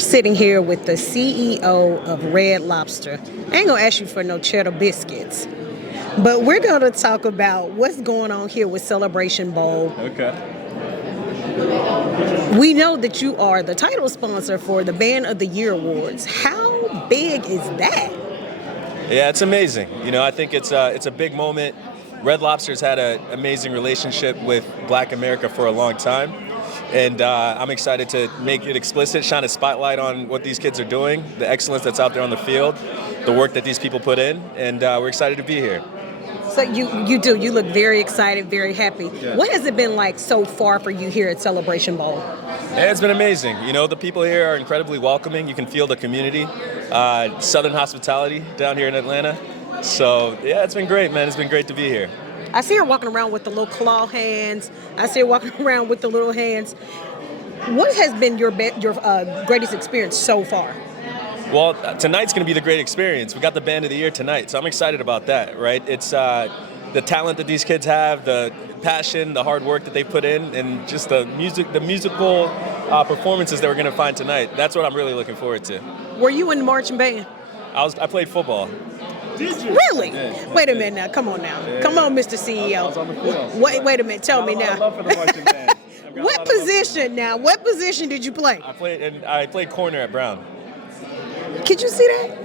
sitting here with the CEO of Red Lobster. I ain't gonna ask you for no cheddar biscuits, but we're gonna talk about what's going on here with Celebration Bowl. Okay. We know that you are the title sponsor for the Band of the Year Awards. How big is that? Yeah, it's amazing. I think it's a big moment. Red Lobster's had an amazing relationship with Black America for a long time. And I'm excited to make it explicit, shine a spotlight on what these kids are doing, the excellence that's out there on the field, the work that these people put in, and we're excited to be here. So you look very excited, very happy. Yeah. What has it been like so far for you here at Celebration Bowl? Yeah, it's been amazing. The people here are incredibly welcoming. You can feel the community, Southern hospitality down here in Atlanta. So yeah, it's been great, man. It's been great to be here. I see her walking around with the little claw hands. I see her walking around with the little hands. What has been your greatest experience so far? Well, tonight's going to be the great experience. We got the Band of the Year tonight, so I'm excited about that, right? It's the talent that these kids have, the passion, the hard work that they put in, and just the musical performances that we're going to find tonight. That's what I'm really looking forward to. Were you in the marching band? I played football. Did you? Really? Yeah. Wait a minute now. Come on now. Yeah. Come on, Mr. CEO. I was on the field. Wait a minute. Tell me now. I love for the marching band. What position now? What position did you play? I played corner at Brown. Could you see that?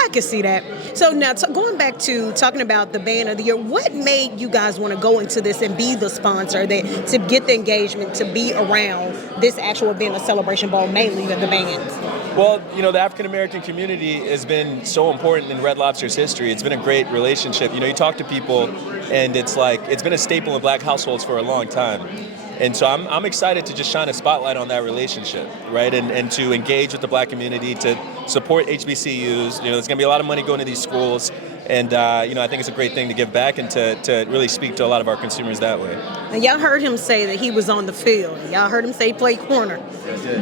I could see that. So now, going back to talking about the Band of the Year, what made you guys want to go into this and be the sponsor, to get the engagement, to be around this actual event, a Celebration Bowl, mainly the bands? Well, the African-American community has been so important in Red Lobster's history. It's been a great relationship. You talk to people, and it's been a staple in Black households for a long time. And so I'm excited to just shine a spotlight on that relationship, right? And to engage with the Black community, to support HBCUs. There's going to be a lot of money going to these schools. And, I think it's a great thing to give back and to really speak to a lot of our consumers that way. Now, y'all heard him say that he was on the field. Y'all heard him say he played corner.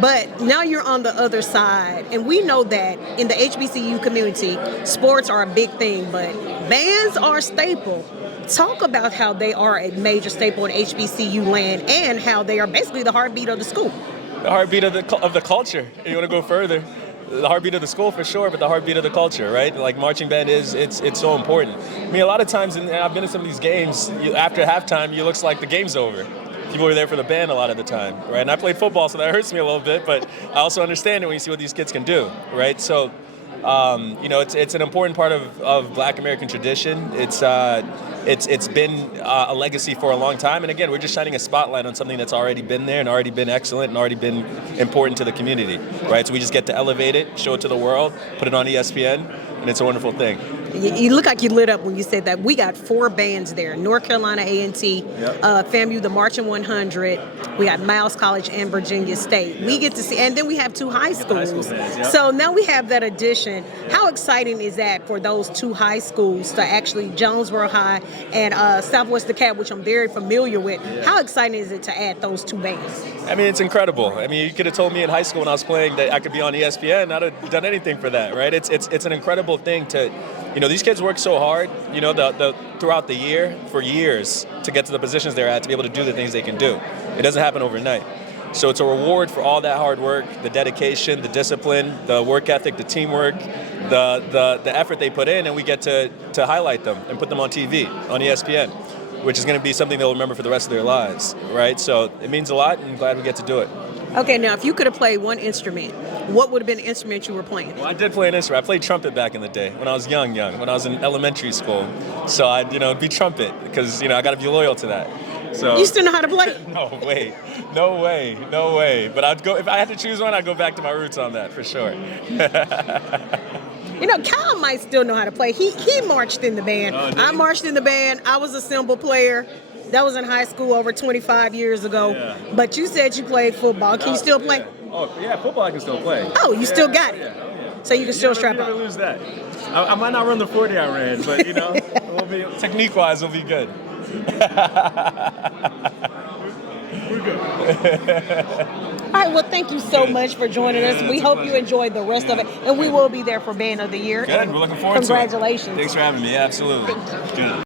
But now you're on the other side. And we know that in the HBCU community, sports are a big thing, but bands are a staple. Talk about how they are a major staple in HBCU land and how they are basically the heartbeat of the school. The heartbeat of the culture. You want to go further? The heartbeat of the school for sure, but the heartbeat of the culture, right? Like marching band it's so important. I mean, a lot of times, and I've been to some of these games, after halftime, it looks like the game's over. People are there for the band a lot of the time, right? And I played football, so that hurts me a little bit, but I also understand it when you see what these kids can do, right? So, it's an important part of Black American tradition. It's been a legacy for a long time, and again, we're just shining a spotlight on something that's already been there and already been excellent and already been important to the community, right? So we just get to elevate it, show it to the world, put it on ESPN, and it's a wonderful thing. You look like you lit up when you said that. We got 4 bands there: North Carolina A&T, FAMU, the Marching 100. We got Miles College and Virginia State. We get to see, and then we have 2 high schools. Bands, So now we have that addition. How exciting is that for those 2 high schools to actually, Jonesboro High and Southwest DeKalb, which I'm very familiar with. How exciting is it to add those 2 bands? I mean, it's incredible. I mean, you could have told me in high school when I was playing that I could be on ESPN. I'd have done anything for that, right? It's an incredible thing to, these kids work so hard, throughout the year, for years, to get to the positions they're at, to be able to do the things they can do. It doesn't happen overnight. So it's a reward for all that hard work, the dedication, the discipline, the work ethic, the teamwork, the effort they put in, and we get to highlight them and put them on TV, on ESPN, which is going to be something they'll remember for the rest of their lives, right? So it means a lot, and I'm glad we get to do it. Okay, now if you could have played one instrument, what would have been the instrument you were playing? Well, I did play an instrument. I played trumpet back in the day when I was young, when I was in elementary school. So it'd be trumpet because, I got to be loyal to that. So you still know how to play? No way. But if I had to choose one, I'd go back to my roots on that for sure. Kyle might still know how to play. He marched in the band. I marched in the band. I was a cymbal player. That was in high school over 25 years ago. Yeah. But you said you played football. Can you still play? Yeah. Oh, yeah, football I can still play. Oh, you still got it? Yeah. So you can still strap up. You never lose that. I might not run the 40 I ran, but, technique-wise, it'll be good. We're good. All right, well, thank you so much for joining us. We hope you enjoyed the rest of it, and we will be there for Band of the Year. Good, we're looking forward to it. Congratulations. Thanks for having me. Yeah, absolutely. Good.